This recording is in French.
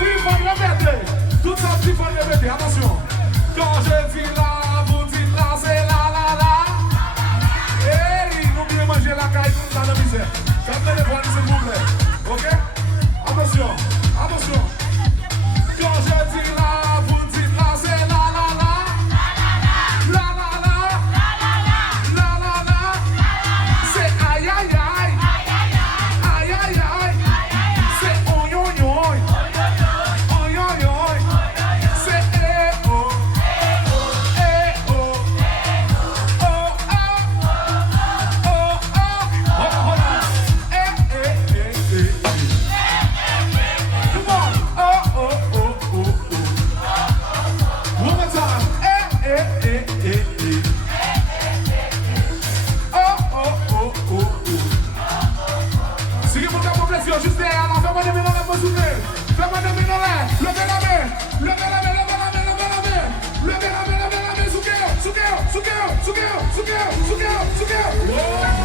il faut le répéter. Tout ça, il faut le répéter. Attention. Quand je dis là, vous dites là, c'est là, là, là. Et n'oubliez manger la caille, tout ça dans la misère. Calmez les voix, s'il vous plaît. Ok? Attention, attention. Quand je dis là, vous dites là, c'est là, là, là. La, la, la. La, la, la. C'est aïe, aïe, aïe. Aïe, aïe, aïe. C'est oi, oi, oi. Oi, oi, oi. C'est eh, oh. Eh, oh. Oh, oh. Oh, oh. Hold on, hold on. Eh, eh, eh, eh, eh. Come on. Oh, oh, oh, oh, oh. One more time. Eh, eh, eh, eh, eh. Oh, oh, oh, oh, oh. Sigue por campo presión, juste derrière, alors fais-moi des mains dans la main, s'il vous plaît. Fais-moi des mains dans l'air. Levez la main. Levez la main, levez la main, levez la main. Levez la main, levez la main. Soukeo, soukeo, soukeo, soukeo, soukeo, soukeo, soukeo.